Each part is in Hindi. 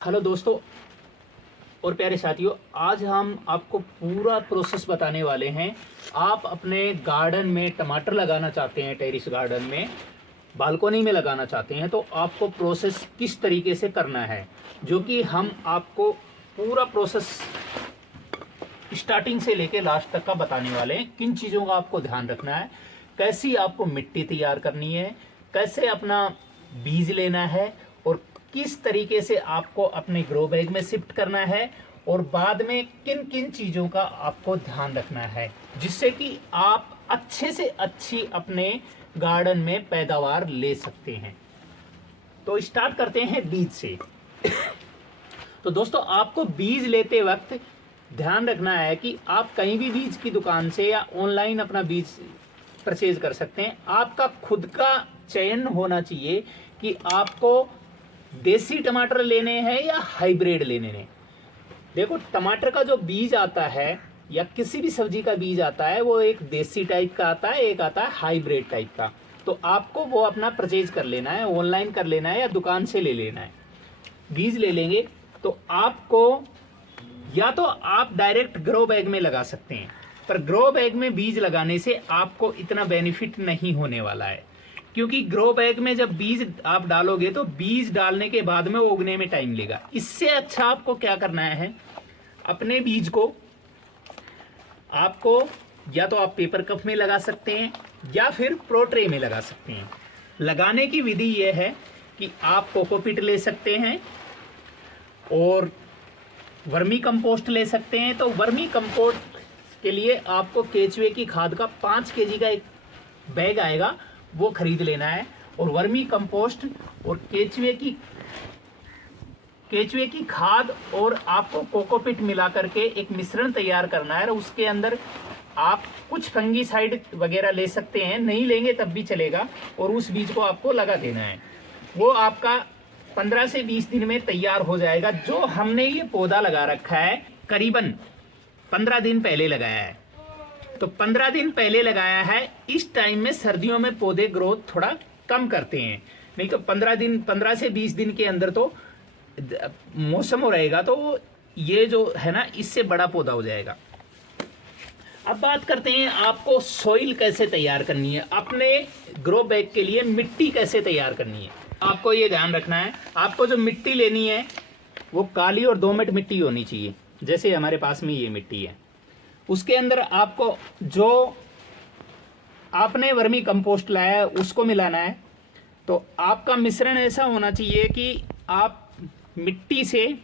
हेलो दोस्तों और प्यारे साथियों, आज हम आपको पूरा प्रोसेस बताने वाले हैं। आप अपने गार्डन में टमाटर लगाना चाहते हैं, टेरेस गार्डन में, बालकोनी में लगाना चाहते हैं, तो आपको प्रोसेस किस तरीके से करना है, जो कि हम आपको पूरा प्रोसेस स्टार्टिंग से लेके लास्ट तक का बताने वाले हैं। किन चीज़ों का आपको ध्यान रखना है, कैसी आपको मिट्टी तैयार करनी है, कैसे अपना बीज लेना है और किस तरीके से आपको अपने ग्रो बैग में शिफ्ट करना है, और बाद में किन किन चीज़ों का आपको ध्यान रखना है, जिससे कि आप अच्छे से अच्छी अपने गार्डन में पैदावार ले सकते हैं। तो स्टार्ट करते हैं बीज से। तो दोस्तों, आपको बीज लेते वक्त ध्यान रखना है कि आप कहीं भी बीज की दुकान से या ऑनलाइन अपना बीज परचेज कर सकते हैं। आपका खुद का चयन होना चाहिए कि आपको देसी टमाटर लेने हैं या हाइब्रिड लेने हैं। देखो, टमाटर का जो बीज आता है या किसी भी सब्जी का बीज आता है, वो एक देसी टाइप का आता है, एक आता है हाइब्रिड टाइप का। तो आपको वो अपना परचेज कर लेना है, ऑनलाइन कर लेना है या दुकान से ले लेना है। बीज ले लेंगे तो आपको, या तो आप डायरेक्ट ग्रो बैग में लगा सकते हैं, पर ग्रो बैग में बीज लगाने से आपको इतना बेनिफिट नहीं होने वाला है, क्योंकि ग्रो बैग में जब बीज आप डालोगे तो बीज डालने के बाद में उगने में टाइम लेगा। इससे अच्छा आपको क्या करना है, अपने बीज को आपको या तो आप पेपर कप में लगा सकते हैं या फिर प्रो ट्रे में लगा सकते हैं। लगाने की विधि यह है कि आप कोकोपीट ले सकते हैं और वर्मी कंपोस्ट ले सकते हैं। तो वर्मी कंपोस्ट के लिए आपको केचुए की खाद का 5 केजी का एक बैग आएगा, वो खरीद लेना है। और वर्मी कंपोस्ट और केचुए की खाद और आपको कोकोपीट मिला करके एक मिश्रण तैयार करना है। और उसके अंदर आप कुछ फंगीसाइड वगैरह ले सकते हैं, नहीं लेंगे तब भी चलेगा, और उस बीज को आपको लगा देना है। वो आपका 15 से 20 दिन में तैयार हो जाएगा। जो हमने ये पौधा लगा रखा है करीबन 15 दिन पहले लगाया है, तो 15 दिन पहले लगाया है। इस टाइम में सर्दियों में पौधे ग्रोथ थोड़ा कम करते हैं, नहीं तो 15 से 20 दिन के अंदर तो मौसम हो रहेगा, तो ये जो है ना, इससे बड़ा पौधा हो जाएगा। अब बात करते हैं आपको सॉइल कैसे तैयार करनी है, अपने ग्रो बैग के लिए मिट्टी कैसे तैयार करनी है। आपको ये ध्यान रखना है, आपको जो मिट्टी लेनी है वो काली और दोमट मिट्टी होनी चाहिए। जैसे हमारे पास में ये मिट्टी है, उसके अंदर आपको जो आपने वर्मी कंपोस्ट लाया है उसको मिलाना है। तो आपका मिश्रण ऐसा होना चाहिए कि आप मिट्टी से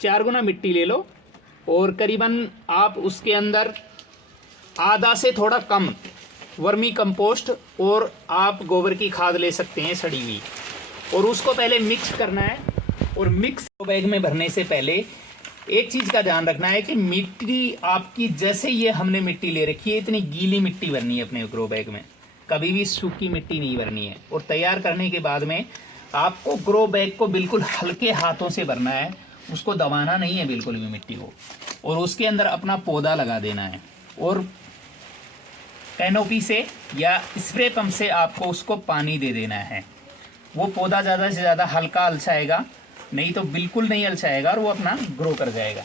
4 गुना मिट्टी ले लो, और करीबन आप उसके अंदर आधा से थोड़ा कम वर्मी कंपोस्ट और आप गोबर की खाद ले सकते हैं सड़ी हुई, और उसको पहले मिक्स करना है। और मिक्स बैग में भरने से पहले एक चीज़ का ध्यान रखना है कि मिट्टी आपकी, जैसे ये हमने मिट्टी ले रखी है, इतनी गीली मिट्टी भरनी है अपने ग्रो बैग में, कभी भी सूखी मिट्टी नहीं भरनी है। और तैयार करने के बाद में आपको ग्रो बैग को बिल्कुल हल्के हाथों से भरना है, उसको दबाना नहीं है बिल्कुल भी मिट्टी को, और उसके अंदर अपना पौधा लगा देना है। और कैनोपी से या स्प्रे पंप से आपको उसको पानी दे देना है। वो पौधा ज़्यादा से ज़्यादा हल्का अलसाएगा, नहीं तो बिल्कुल नहीं अलसाएगा, और वो अपना ग्रो कर जाएगा।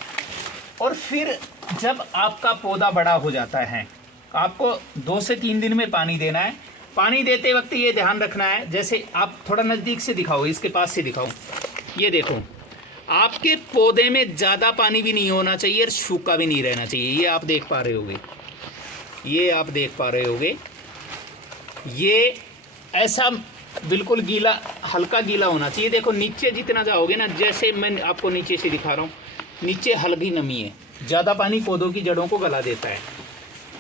और फिर जब आपका पौधा बड़ा हो जाता है, आपको 2 से 3 दिन में पानी देना है। पानी देते वक्त ये ध्यान रखना है, जैसे आप थोड़ा नज़दीक से दिखाओ, इसके पास से दिखाओ, ये देखो, आपके पौधे में ज़्यादा पानी भी नहीं होना चाहिए और सूखा भी नहीं रहना चाहिए। ये आप देख पा रहे होगे, ये ऐसा बिल्कुल गीला, हल्का गीला होना चाहिए। देखो, नीचे जितना जाओगे ना, जैसे मैं आपको नीचे से दिखा रहा हूँ, नीचे हल्की नमी है, ज़्यादा पानी पौधों की जड़ों को गला देता है।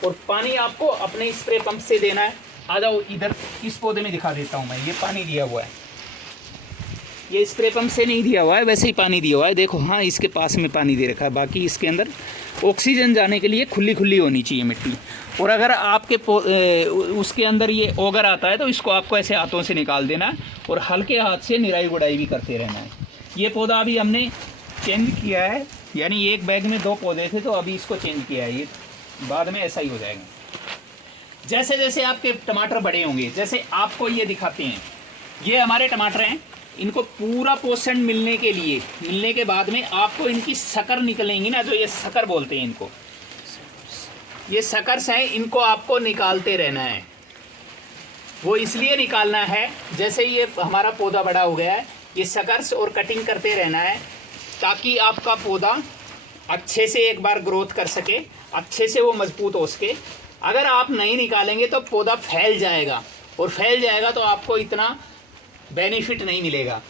और पानी आपको अपने स्प्रे पंप से देना है। आ जाओ इधर, इस पौधे में दिखा देता हूँ मैं, ये पानी दिया हुआ है, ये स्प्रे पंप से नहीं दिया हुआ है, वैसे ही पानी दिया हुआ है। देखो, हाँ, इसके पास में पानी दे रखा है, बाकी इसके अंदर ऑक्सीजन जाने के लिए खुली होनी चाहिए मिट्टी। और अगर आपके उसके अंदर ये ओगर आता है तो इसको आपको ऐसे हाथों से निकाल देना है, और हल्के हाथ से निराई गुड़ाई भी करते रहना है। ये पौधा अभी हमने चेंज किया है, यानी एक बैग में 2 पौधे थे, तो अभी इसको चेंज किया है। ये बाद में ऐसा ही हो जाएगा। जैसे जैसे आपके टमाटर बड़े होंगे, जैसे आपको ये दिखाते हैं, ये हमारे टमाटर हैं, इनको पूरा पोषण मिलने के बाद में आपको इनकी शकर निकलेंगी ना, जो ये शकर बोलते हैं इनको, ये शकर्स हैं, इनको आपको निकालते रहना है। वो इसलिए निकालना है, जैसे ये हमारा पौधा बड़ा हो गया है, ये शकर्स और कटिंग करते रहना है ताकि आपका पौधा अच्छे से एक बार ग्रोथ कर सके, अच्छे से वो मजबूत हो सके। अगर आप नहीं निकालेंगे तो पौधा फैल जाएगा, और फैल जाएगा तो आपको इतना बेनिफिट नहीं मिलेगा।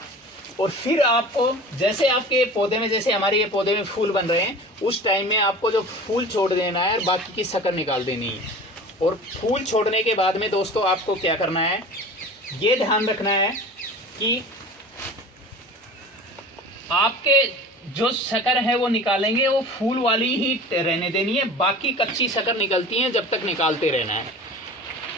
और फिर आपको जैसे आपके पौधे में, जैसे हमारे ये पौधे में फूल बन रहे हैं, उस टाइम में आपको जो फूल छोड़ देना है और बाकी की शक्कर निकाल देनी है। और फूल छोड़ने के बाद में दोस्तों आपको क्या करना है, ये ध्यान रखना है कि आपके जो शक्कर है वो निकालेंगे वो फूल वाली ही रहने देनी है, बाकी कच्ची शक्कर निकलती है जब तक निकालते रहना है।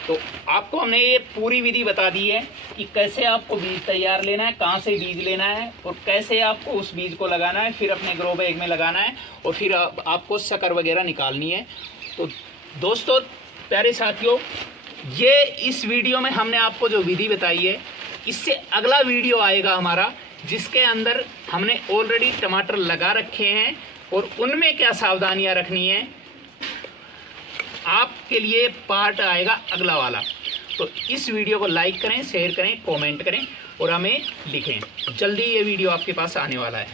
तो आपको हमने ये पूरी विधि बता दी है कि कैसे आपको बीज तैयार लेना है, कहाँ से बीज लेना है और कैसे आपको उस बीज को लगाना है, फिर अपने ग्रो बैग में लगाना है और फिर आपको शक्कर वगैरह निकालनी है। तो दोस्तों प्यारे साथियों, ये इस वीडियो में हमने आपको जो विधि बताई है, इससे अगला वीडियो आएगा हमारा जिसके अंदर हमने ऑलरेडी टमाटर लगा रखे हैं और उनमें क्या सावधानियां रखनी है, आपके लिए पार्ट आएगा अगला वाला। तो इस वीडियो को लाइक करें, शेयर करें, कमेंट करें और हमें लिखें। जल्दी ये वीडियो आपके पास आने वाला है।